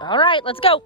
All right, let's go.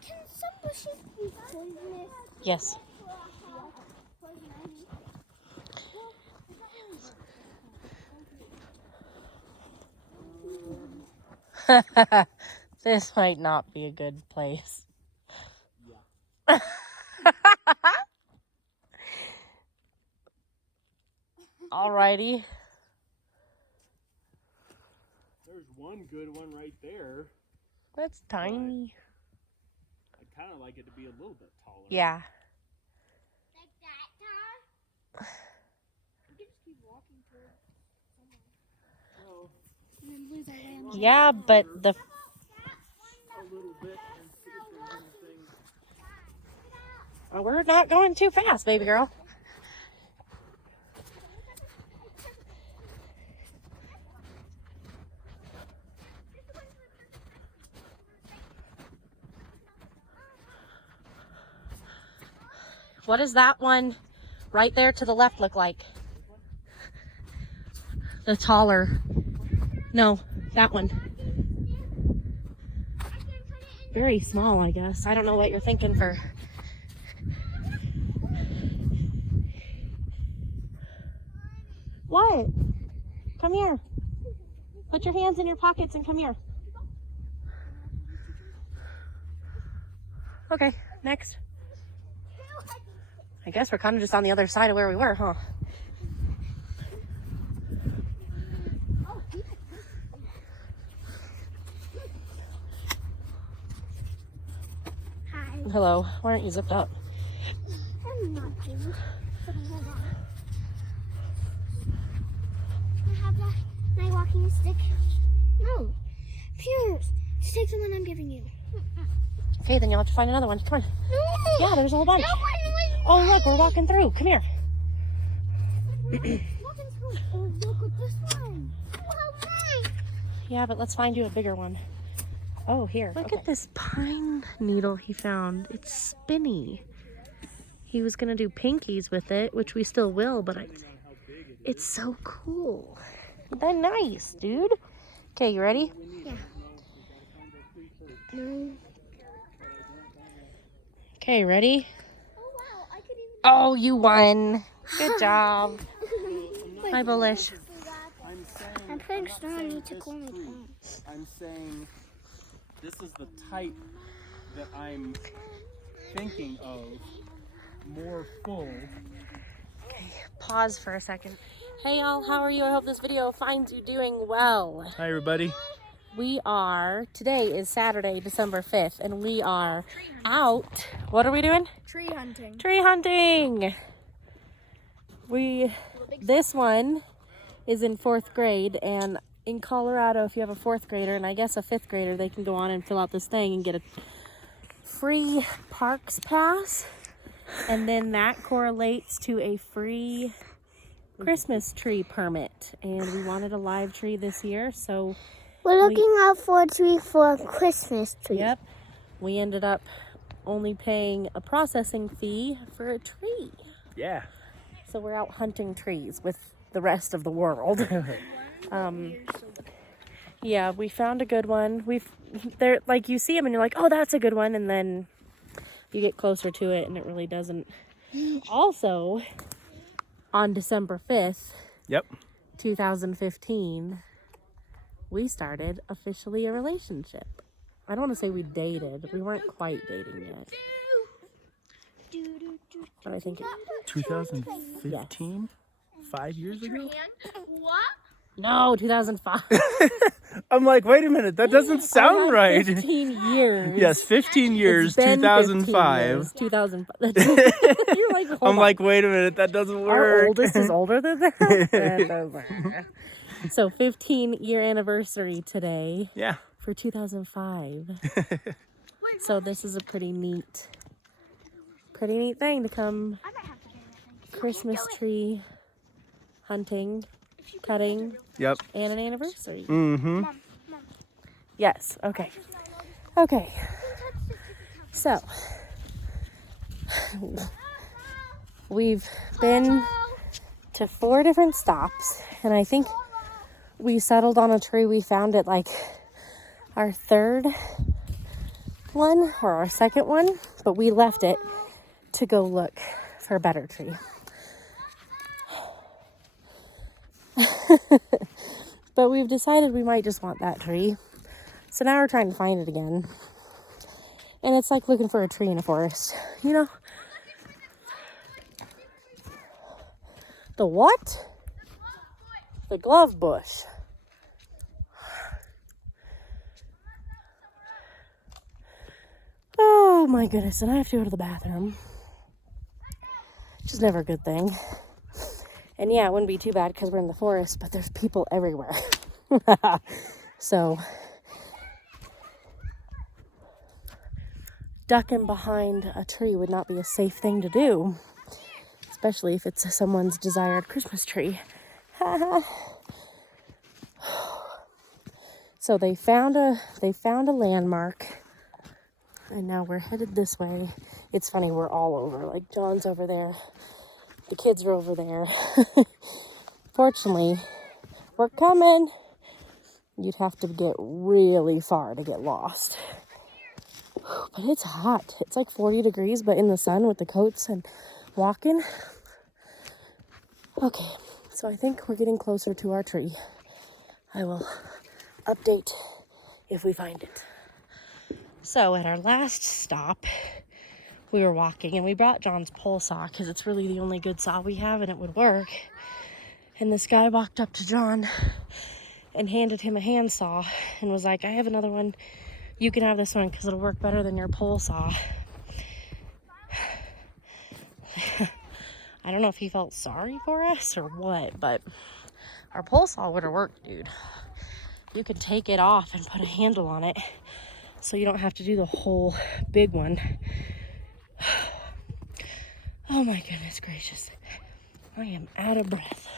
Can some bushes be poisonous? Yes. This might not be a good place. Yeah. Alrighty. There's one good one right there. That's tiny. I'd kind of like it to be a little bit taller. Yeah. Like that tall? We can just keep walking towards someone. And then lose our land. Yeah, but the... A little bit and see if there's anything. Oh, we're not going too fast, baby girl. What does that one right there to the left look like? The taller. No, that one. Very small, I guess. I don't know what you're thinking for. What? Come here. Put your hands in your pockets and come here. Okay, next. I guess we're kind of just on the other side of where we were, huh? Hi. Hello. Why aren't you zipped up? I'm not doing. Hold on. I have my walking stick. No. Pierce. Just take the one I'm giving you. Okay, then you'll have to find another one. Come on. No. Yeah, there's a whole bunch. No one. Oh, look, we're walking through. Come here. Walking through. Oh, look at this one. Yeah, but let's find you a bigger one. Oh, here. Look at this pine needle he found. It's spinny. He was going to do pinkies with it, which we still will, but it's so cool. They're nice, dude. Okay, you ready? Yeah. No. Okay, ready? Oh, wow. I could even... Oh, you won. Good job. Hi, Bullish. I'm putting snow on you to cool my phone. I'm saying this is the type that I'm thinking of, more full. Okay, pause for a second. Hey, y'all. How are you? I hope this video finds you doing well. Hi, everybody. Today is Saturday, December 5th, and we are out. What are we doing? Tree hunting. Tree hunting. This one is in 4th grade, and in Colorado, if you have a 4th grader, and I guess a 5th grader, they can go on and fill out this thing and get a free parks pass, and then that correlates to a free Christmas tree permit, and we wanted a live tree this year, so We're looking out for a tree for a Christmas tree. yep, we ended up only paying a processing fee for a tree. Yeah. So we're out hunting trees with the rest of the world. Yeah, we found a good one. They're like, you see them and you're like, oh, that's a good one, and then you get closer to it and it really doesn't. Also, on December 5th, Yep. 2015, we started officially a relationship. I don't want to say we dated. We weren't quite dating yet. But I think 2015? 5 years ago? What? No, 2005. I'm like, wait a minute, that doesn't sound right. 15 years. Yes, 15 years, It's been 2005. 15 years, 2005. You're like, hold I'm on. like, wait a minute, that doesn't work. Our oldest is older than that. That doesn't. So 15-year anniversary today. Yeah. For 2005. So this is a pretty neat thing to come Christmas tree hunting, cutting, Yep. and an anniversary. Mm-hmm. Yes. Okay. Okay. So, we've been to 4 different stops, and I think we settled on a tree. We found it like our 3rd one or our 2nd one, but we left it to go look for a better tree. But we've decided we might just want that tree. So now we're trying to find it again. And it's like looking for a tree in a forest, you know? The what? The glove bush. Oh my goodness, and I have to go to the bathroom. Which is never a good thing. And yeah, it wouldn't be too bad because we're in the forest, but there's people everywhere. So, ducking behind a tree would not be a safe thing to do. Especially if it's someone's desired Christmas tree. So they found a landmark. And now we're headed this way. It's funny, we're all over. Like, John's over there. The kids are over there. Fortunately, we're coming. You'd have to get really far to get lost. But it's hot. It's like 40 degrees, but in the sun with the coats and walking. Okay, so I think we're getting closer to our tree. I will update if we find it. So at our last stop, we were walking and we brought John's pole saw because it's really the only good saw we have and it would work. And this guy walked up to John and handed him a handsaw and was like, I have another one. You can have this one because it'll work better than your pole saw. I don't know if he felt sorry for us or what, but our pole saw would have worked, dude. You can take it off and put a handle on it so you don't have to do the whole big one. Oh my goodness gracious. I am out of breath.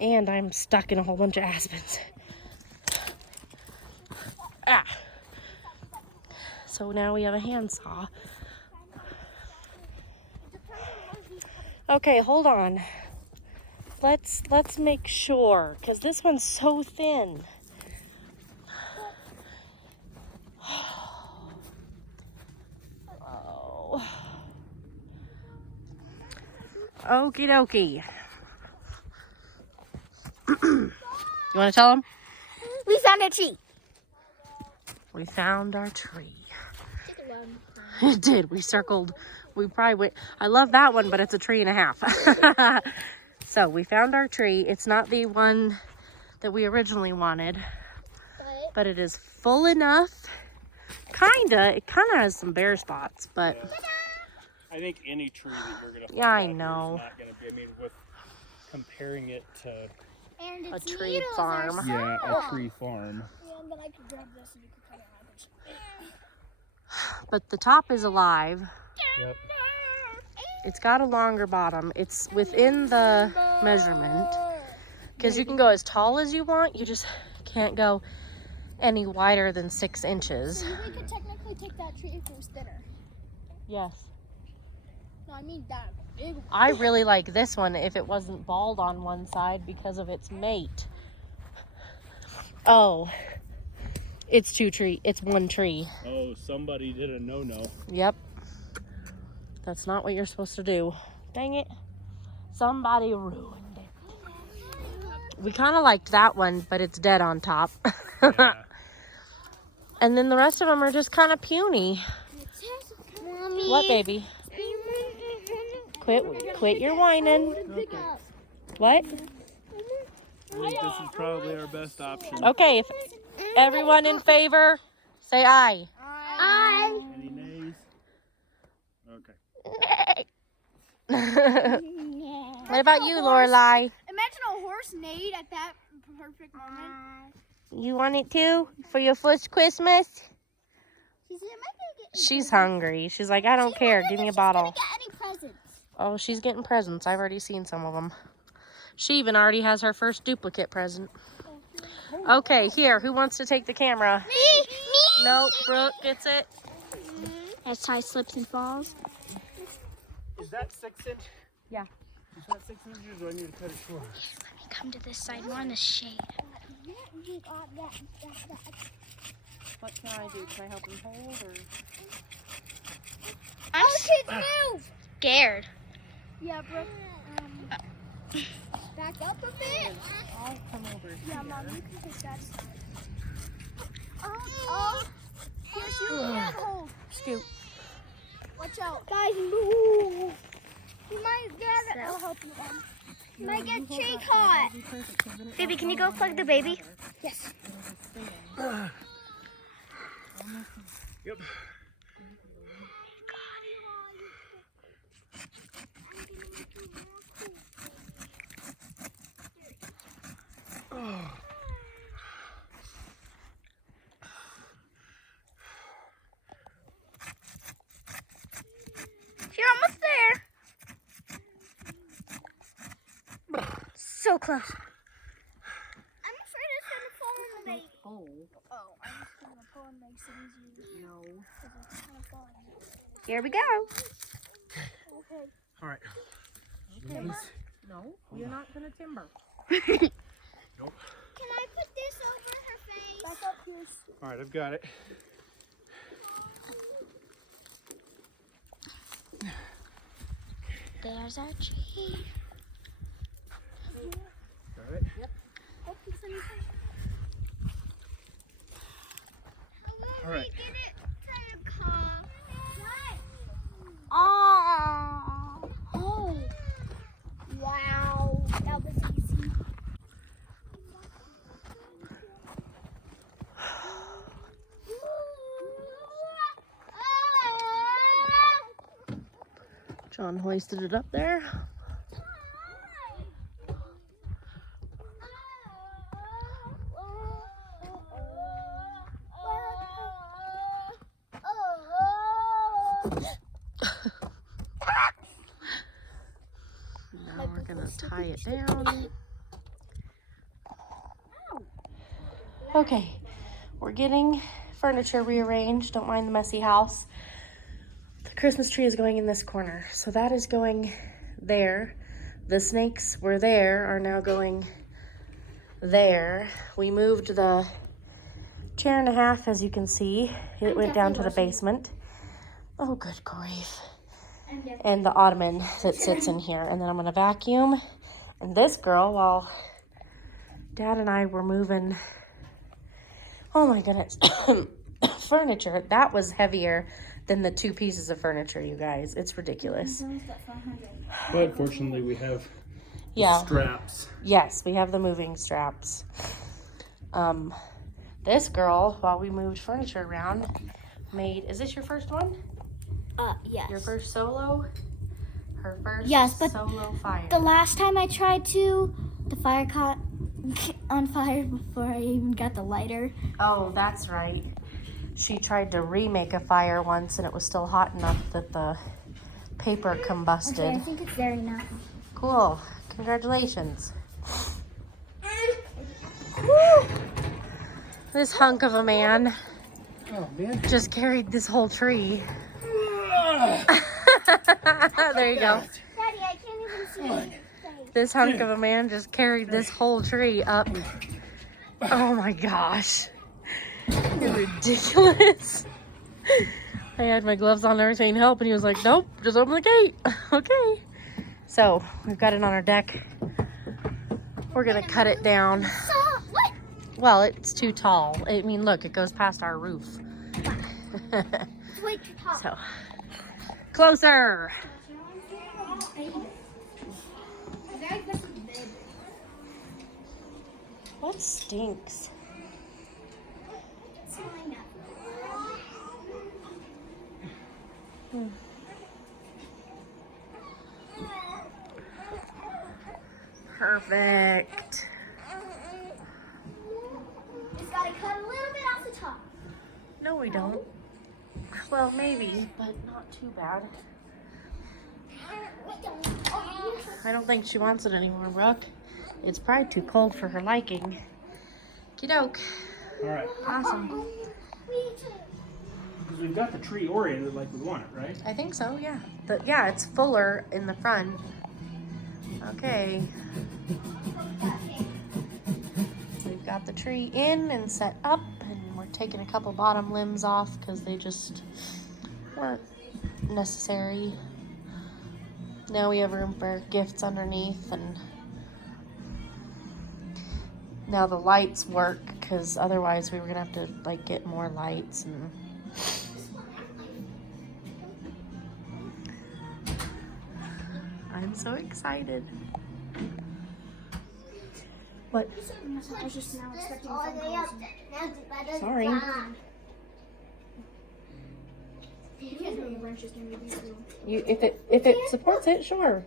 And I'm stuck in a whole bunch of aspens. Ah. So now we have a handsaw. Okay, hold on. Let's make sure, because this one's so thin. Oh. Okie dokie. You want to tell them? We found a tree. We found our tree. It did. We circled. We probably went. I love that one, but it's a 3.5. So we found our tree. It's not the one that we originally wanted, but it is full enough. It kind of has some bare spots, but I think any tree that you're gonna find I out know. here is not gonna be. I mean, with comparing it to A tree farm. a tree farm. Yeah, and then I could grab this and you could cut it out. But the top is alive. Yep. It's got a longer bottom. It's within the measurement. Because you can go as tall as you want. You just can't go any wider than 6 inches. So we could technically take that tree if it was thinner. Yes. No, I mean that big one. I really like this one if it wasn't bald on one side because of its mate. Oh. It's 2 tree. It's 1 tree. Oh, somebody did a no-no. Yep. That's not what you're supposed to do. Dang it. Somebody ruined it. We kind of liked that one, but it's dead on top. Yeah. And then the rest of them are just kind of puny. Mommy. What, baby? Quit your whining. Okay. What? I think this is probably our best option. Okay, if everyone in favor, say aye. I. Any nays? Okay. What about you, Lorelai? Imagine a horse neighed at that perfect moment. You want it too for your first Christmas? She said, "Am I gonna get?" She's hungry. She's like, I don't care. Give me a bottle. Get any presents? Oh, she's getting presents. I've already seen some of them. She even already has her first duplicate present. Okay, here. Who wants to take the camera? Me! Nope, Brooke gets it. As Ty slips and falls. Is that 6 inch? Yeah. Is that 6 inches or do I need to cut it short? Let me come to this side. We're in the shade. What can I do? Can I help him hold or? I'm scared. Yeah, Brooke. Back up a bit. I'll come over here. Yeah, Mom, you can take that side. Oh. Yes, you can hold. Scoot. Watch out. Guys, move. You might get it. I'll help you, Mom. You might get tree caught. Baby, can you go plug the baby? Yes. Yep. You're almost there. So close. I'm afraid it's going to fall in the bait. Oh. Oh, I'm just going to pull and make it easier. No. Because it's kind of falling. Here we go. Okay. All right. No, you're not gonna timber. Nope. Can I put this over her face? Back up here. All right, I've got it. There's our tree. Got it? Yep. All right. Oh. Wow. That was easy. John hoisted it up there. Now we're gonna tie it down. Okay, we're getting furniture rearranged. Don't mind the messy house. The Christmas tree is going in this corner, so that is going there. The snakes were there, are now going there. We moved the chair and a half, as you can see. It went down to the basement. Oh, good grief. And the ottoman that sits in here. And then I'm gonna vacuum. And this girl, while Dad and I were moving, oh my goodness, furniture, that was heavier than the 2 pieces of furniture, you guys. It's ridiculous. But fortunately, we have Yeah. straps. Yes, we have the moving straps. This girl, while we moved furniture around, made, is this your first one? Yes. Your first solo? Her first Yes, but solo fire. the last time I tried to, the fire caught on fire before I even got the lighter. Oh, that's right. She tried to remake a fire once and it was still hot enough that the paper combusted. Okay, I think it's there now. Cool. Congratulations. This hunk of a man Oh, man. just carried this whole tree. There you go. Daddy, I can't even see anything. This hunk of a man just carried this whole tree up. Oh my gosh. You're ridiculous. I had my gloves on and everything to help, and he was like, nope, just open the gate. Okay. So, we've got it on our deck. We're going to cut it down. What? Well, it's too tall. I mean, look, it goes past our roof. It's way too tall. So, closer. What stinks? Perfect. Just gotta cut a little bit off the top. No, we don't. Well, maybe, but not too bad. I don't think she wants it anymore, Brooke. It's probably too cold for her liking. Okey-doke. All right. Awesome. Because we've got the tree oriented like we want it, right? I think so, yeah. Yeah, it's fuller in the front. Okay. We've got the tree in and set up, and we're taking a couple bottom limbs off because they just weren't necessary. Now we have room for gifts underneath, and now the lights work because otherwise we were gonna have to like get more lights. And I'm so excited. What? I was just now expecting a phone call. Sorry. You can't bring your wrenches near me, do You if it supports it, sure.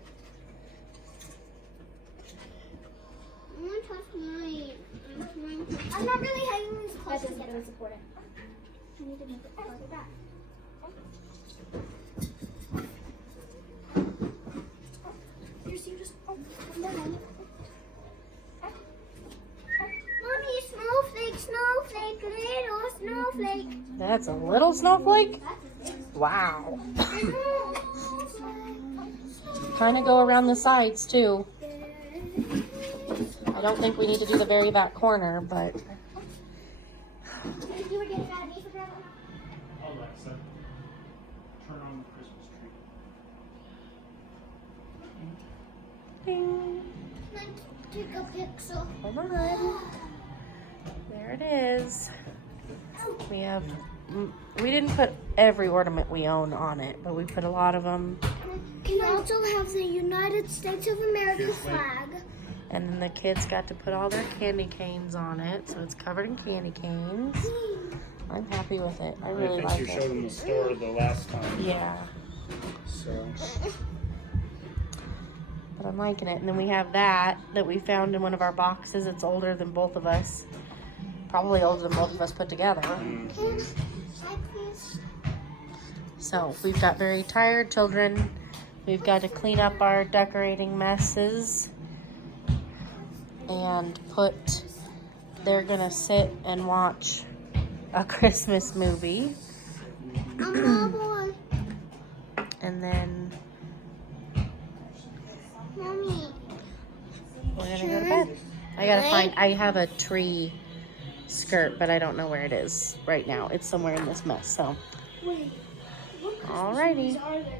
I'm not really hanging these close. That doesn't really support it. I need to make it farther back. Your seat just. Oh, I'm done. Mommy, snowflake, snowflake, little snowflake. That's a little snowflake? Wow. Kind of go around the sides too. I don't think we need to do the very back corner, but Alexa, turn on the Christmas tree. ding. Take a picture. Hold on. There it is. We didn't put every ornament we own on it, but we put a lot of them. Can also have the United States of America flag. And then the kids got to put all their candy canes on it, so it's covered in candy canes. I'm happy with it. I really like you it. showed them the store the last time. Yeah, So but I'm liking it. And then we have that we found in one of our boxes. It's older than both of us. Probably older than both of us put together. So we've got very tired children. We've got to clean up our decorating messes. And they're gonna sit and watch a Christmas movie. And then Mommy. we're gonna go to bed. I have a tree skirt, but I don't know where it is right now. It's somewhere in this mess, so. Wait. What Christmas Alrighty. movies are there?